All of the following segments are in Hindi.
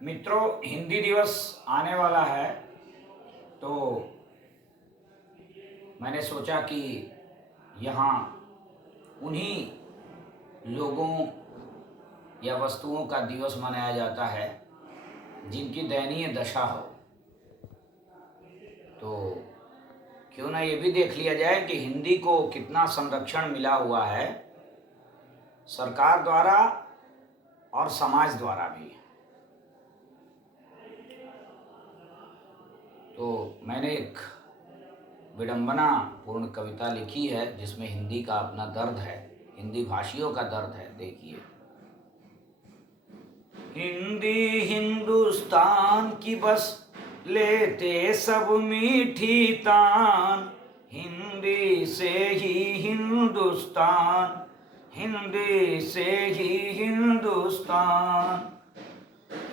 मित्रों, हिंदी दिवस आने वाला है तो मैंने सोचा कि यहाँ उन्हीं लोगों या वस्तुओं का दिवस मनाया जाता है जिनकी दयनीय दशा हो। तो क्यों ना ये भी देख लिया जाए कि हिंदी को कितना संरक्षण मिला हुआ है सरकार द्वारा और समाज द्वारा भी। तो मैंने एक विडंबना पूर्ण कविता लिखी है जिसमें हिंदी का अपना दर्द है, हिंदी भाषियों का दर्द है। देखिए, हिंदी हिंदुस्तान की बस लेते सब मीठी तान, हिंदी से ही हिंदुस्तान, हिंदी से ही हिंदुस्तान,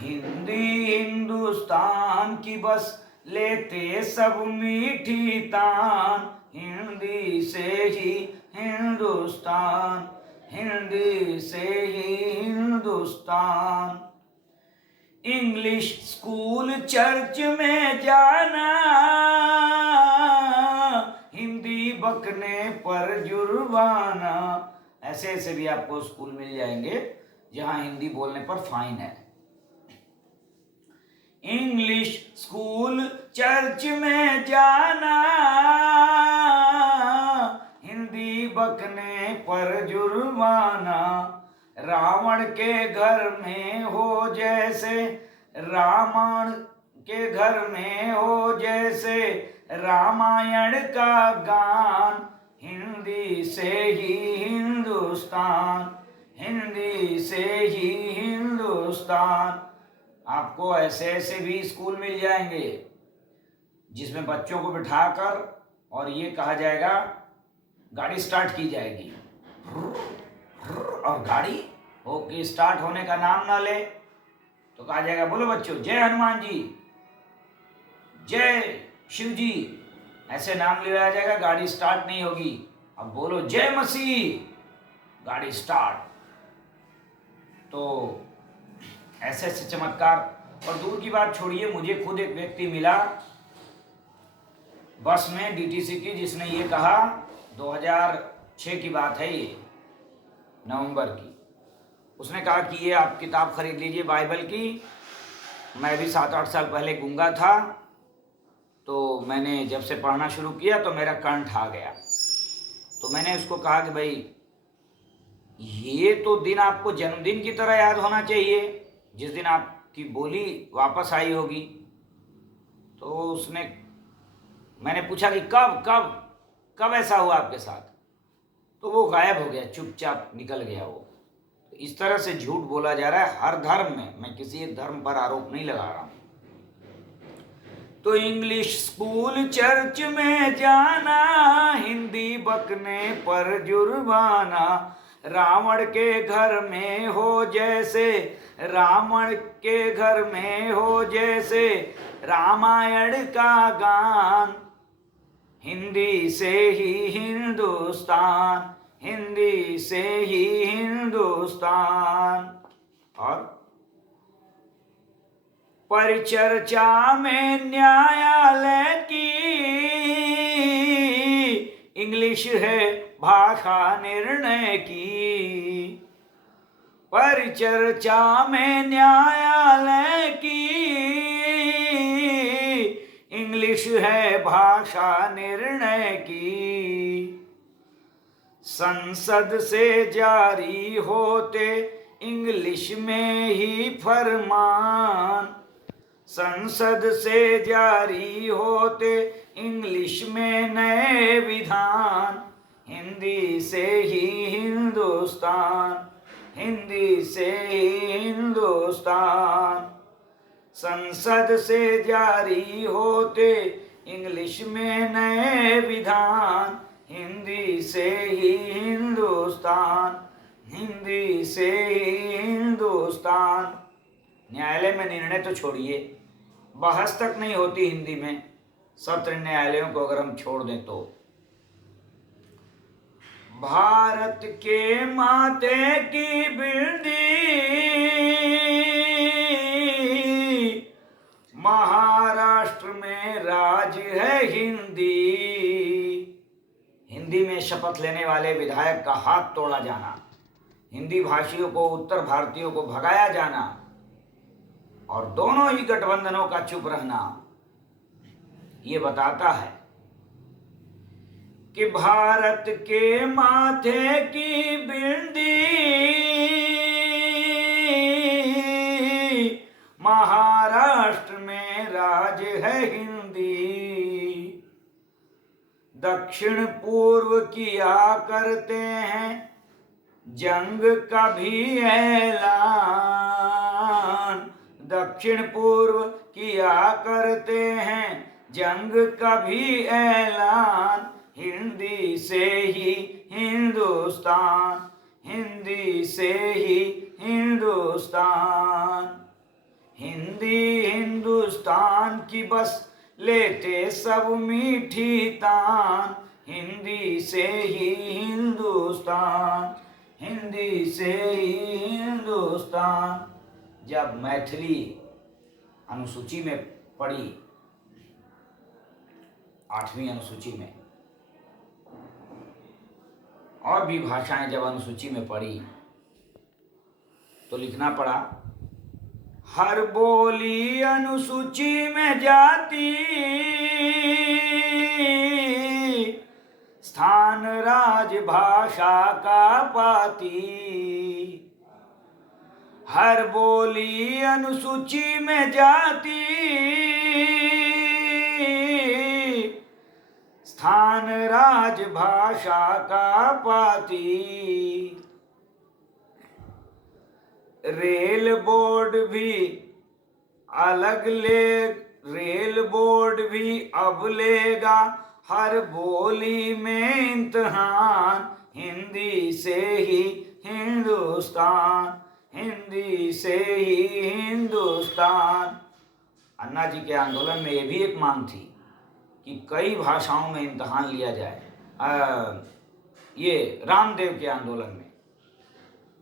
हिंदी हिंदुस्तान की बस लेते सब मीठी तान, हिंदी से ही हिंदुस्तान, हिंदी से ही हिंदुस्तान। इंग्लिश स्कूल चर्च में जाना, हिंदी बकने पर जुर्माना। ऐसे ऐसे भी आपको स्कूल मिल जाएंगे जहां हिंदी बोलने पर फाइन है। इंग्लिश स्कूल चर्च में जाना, हिंदी बकने पर जुर्माना। रावण के घर में हो जैसे, रावण के घर में हो जैसे रामायण का गान, हिंदी से ही हिंदुस्तान, हिंदी से ही हिंदुस्तान। आपको ऐसे ऐसे भी स्कूल मिल जाएंगे जिसमें बच्चों को बिठाकर और ये कहा जाएगा, गाड़ी स्टार्ट की जाएगी और गाड़ी होके स्टार्ट होने का नाम ना ले तो कहा जाएगा, बोलो बच्चों जय हनुमान जी, जय शिव जी। ऐसे नाम लिया जाएगा, गाड़ी स्टार्ट नहीं होगी। अब बोलो जय मसीह, गाड़ी स्टार्ट। तो ऐसे ऐसे चमत्कार। और दूर की बात छोड़िए, मुझे खुद एक व्यक्ति मिला बस में डीटीसी की, जिसने ये कहा, 2006 की बात है ये, नवंबर की। उसने कहा कि ये आप किताब खरीद लीजिए बाइबल की। मैं भी 7-8 साल पहले गूंगा था, तो मैंने जब से पढ़ना शुरू किया तो मेरा कंठ आ गया। तो मैंने उसको कहा कि भाई ये तो दिन आपको जन्मदिन की तरह याद होना चाहिए, जिस दिन आपकी बोली वापस आई होगी। तो उसने, मैंने पूछा कि कब कब कब ऐसा हुआ आपके साथ, तो वो गायब हो गया, चुपचाप निकल गया वो। तो इस तरह से झूठ बोला जा रहा है हर धर्म में। मैं किसी एक धर्म पर आरोप नहीं लगा रहा हूं। तो इंग्लिश स्कूल चर्च में जाना, हिंदी बकने पर जुर्माना। रावण के घर में हो जैसे, रावण के घर में हो जैसे रामायण का गान, हिंदी से ही हिंदुस्तान, हिंदी से ही हिंदुस्तान। और परिचर्चा में न्यायालय की, इंग्लिश है भाषा निर्णय की। परिचर्चा में न्यायालय की, इंग्लिश है भाषा निर्णय की। संसद से जारी होते इंग्लिश में ही फरमान, संसद से जारी होते इंग्लिश में नए विधान, हिंदी से ही हिंदुस्तान, हिंदी से ही हिंदुस्तान। संसद से जारी होते इंग्लिश में नए विधान, हिंदी से ही हिंदुस्तान, हिंदी से ही हिंदुस्तान। न्यायालय में निर्णय तो छोड़िए, बहस तक नहीं होती हिंदी में, सत्र न्यायालयों को अगर हम छोड़ दें तो। भारत के माते की बिल्डी, शपथ लेने वाले विधायक का हाथ तोड़ा जाना, हिंदी भाषियों को, उत्तर भारतीयों को भगाया जाना और दोनों ही गठबंधनों का चुप रहना, ये बताता है कि भारत के माथे की बिंदी महाराष्ट्र में राज है हिंदी। दक्षिण पूर्व किया करते हैं जंग का भी ऐलान, दक्षिण पूर्व किया करते हैं जंग का भी ऐलान। हिंदी से ही हिंदुस्तान, हिंदी से ही हिंदुस्तान, हिंदी हिंदुस्तान की बस लेते सब मीठी तान। हिंदी से ही हिंदुस्तान, हिंदी से ही हिंदुस्तान। जब मैथिली अनुसूची में पड़ी, 8वीं अनुसूची में, और भी भाषाएं जब अनुसूची में पड़ी तो लिखना पड़ा, हर बोली अनुसूची में जाती, स्थान राजभाषा का पाती। हर बोली अनुसूची में जाती, स्थान राजभाषा का पाती। रेल बोर्ड भी अलग ले, रेल बोर्ड भी अब लेगा हर बोली में इम्तिहान। हिंदी से ही हिंदुस्तान, हिंदी से ही हिंदुस्तान। अन्ना जी के आंदोलन में ये भी एक मांग थी कि कई भाषाओं में इम्तिहान लिया जाए। ये रामदेव के आंदोलन में,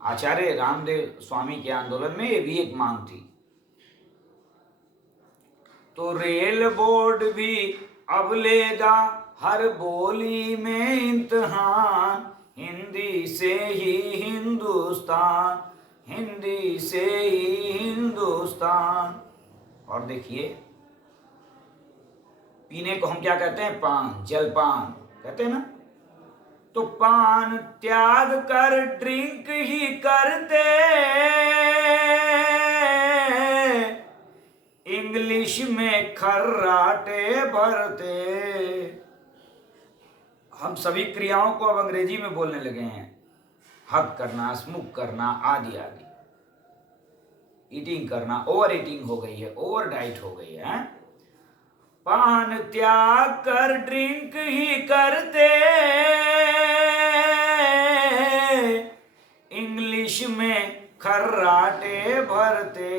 आचार्य रामदेव स्वामी के आंदोलन में ये भी एक मांग थी। तो रेल बोर्ड भी अब लेगा हर बोली में इम्तिहान। हिंदी से ही हिंदुस्तान, हिंदी से ही हिंदुस्तान। और देखिए, पीने को हम क्या कहते हैं? पान, जलपान कहते हैं ना। तो पान त्याग कर ड्रिंक ही करते, इंग्लिश में खर्राटे भरते। हम सभी क्रियाओं को अब अंग्रेजी में बोलने लगे हैं। हग करना, स्मोक करना, आदि आदि। ईटिंग करना, ओवर ईटिंग हो गई है, ओवर डाइट हो गई है। पान त्याग कर ड्रिंक ही करते, इंग्लिश में खर्राटे भरते।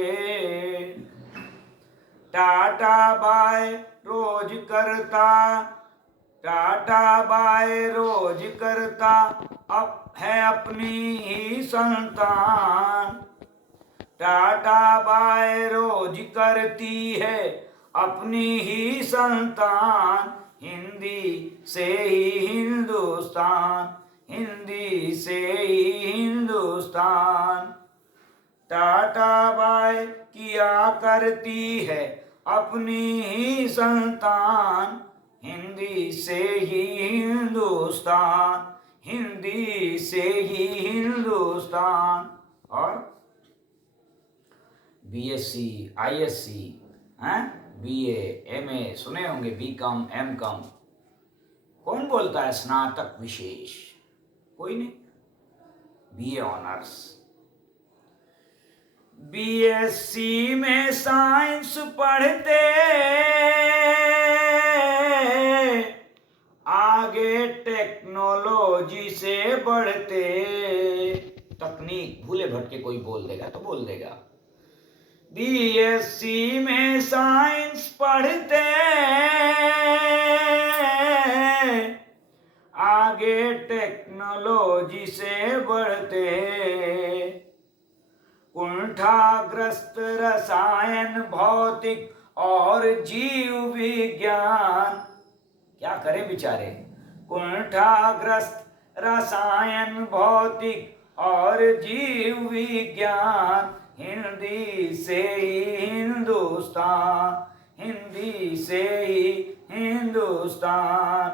टाटा बाय रोज करता, टाटा बाय रोज करता, अब है अपनी ही संतान। टाटा बाय रोज करती है अपनी ही संतान। हिंदी से ही हिंदुस्तान, हिंदी से ही हिंदुस्तान। टाटा बाय किया करती है अपनी ही संतान। हिंदी से ही हिंदुस्तान, हिंदी से ही हिंदुस्तान। और बीएससी, आईएससी, बीए, एमए सुने होंगे, बीकॉम, एमकॉम। कौन बोलता है स्नातक विशेष? कोई नहीं। BA honours. बीएससी में साइंस पढ़ते, आगे टेक्नोलॉजी से बढ़ते। तकनीक भूले भटके कोई बोल देगा तो बोल देगा। बीएससी में साइंस पढ़ते, आगे टेक्नोलॉजी से बढ़ते। कुंठाग्रस्त रसायन, भौतिक और जीव विज्ञान, क्या करें बेचारे। कुंठाग्रस्त रसायन भौतिक और जीव विज्ञान, हिंदी से ही हिंदुस्तान, हिंदी से ही हिंदुस्तान।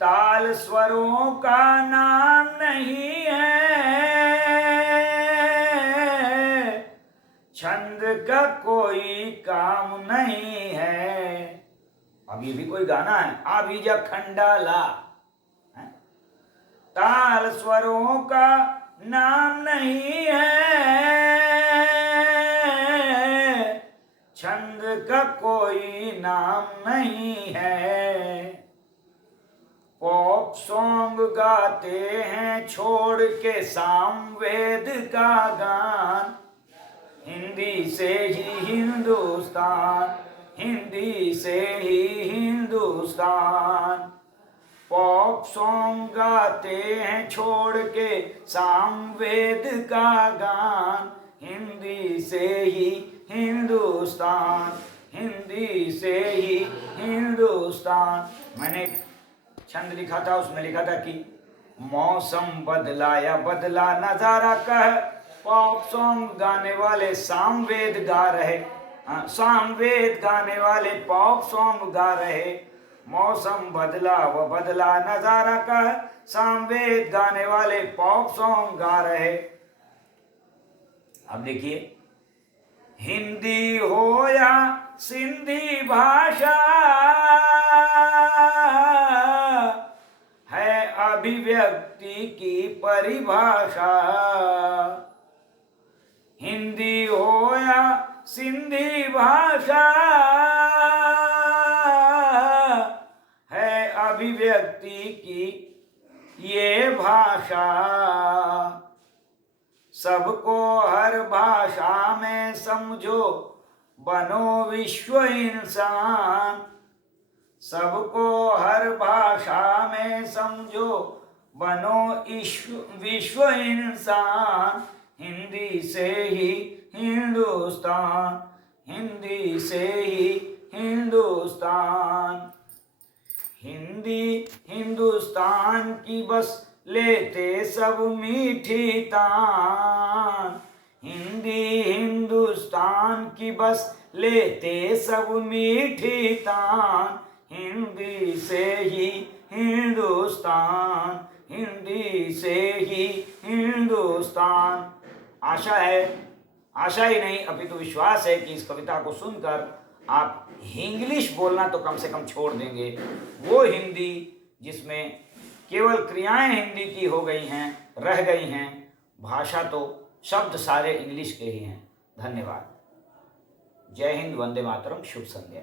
ताल स्वरों का नाम नहीं है, छंद का कोई काम नहीं है। अब ये भी कोई गाना है, आभिजा खंडाला। ताल स्वरों का नाम नहीं है, छंद का कोई नाम नहीं है। पॉप सॉन्ग गाते हैं छोड़ के सामवेद का गान, हिंदी से ही हिंदुस्तान, हिंदी से ही हिंदुस्तान। पॉप सॉन्ग गाते हैं छोड़ के सामवेद का गान, हिंदी से ही हिंदुस्तान, हिंदी से ही हिंदुस्तान। मैंने छंद लिखा था, उसमें लिखा था कि मौसम बदला या बदला नजारा कह, पॉप सॉन्ग गाने वाले सामवेद गा रहे, सामवेद गाने वाले पॉप सॉन्ग गा रहे। मौसम बदला व बदला नजारा कह, सामवेद गाने वाले पॉप सॉन्ग गा रहे। अब देखिए, हिंदी हो या सिंधी भाषा है अभिव्यक्ति की परिभाषा। हिंदी हो या सिंधी भाषा है अभिव्यक्ति की ये भाषा। सबको हर भाषा में समझो, बनो विश्व इंसान। सबको हर भाषा में समझो, बनो विश्व इंसान। हिंदी से ही हिंदुस्तान, हिंदी से ही हिंदुस्तान। हिंदी हिंदुस्तान की बस लेते सब मीठी तान। हिंदी हिंदुस्तान की बस लेते सब मीठी तान। हिंदी से ही हिंदुस्तान, हिंदी से ही हिंदुस्तान। आशा ही नहीं अपितु विश्वास है कि इस कविता को सुनकर आप इंग्लिश बोलना तो कम से कम छोड़ देंगे। वो हिंदी जिसमें केवल क्रियाएं हिंदी की हो गई हैं, रह गई हैं, भाषा तो शब्द सारे इंग्लिश के ही हैं। धन्यवाद। जय हिंद, वंदे मातरम, शुभ संध्या।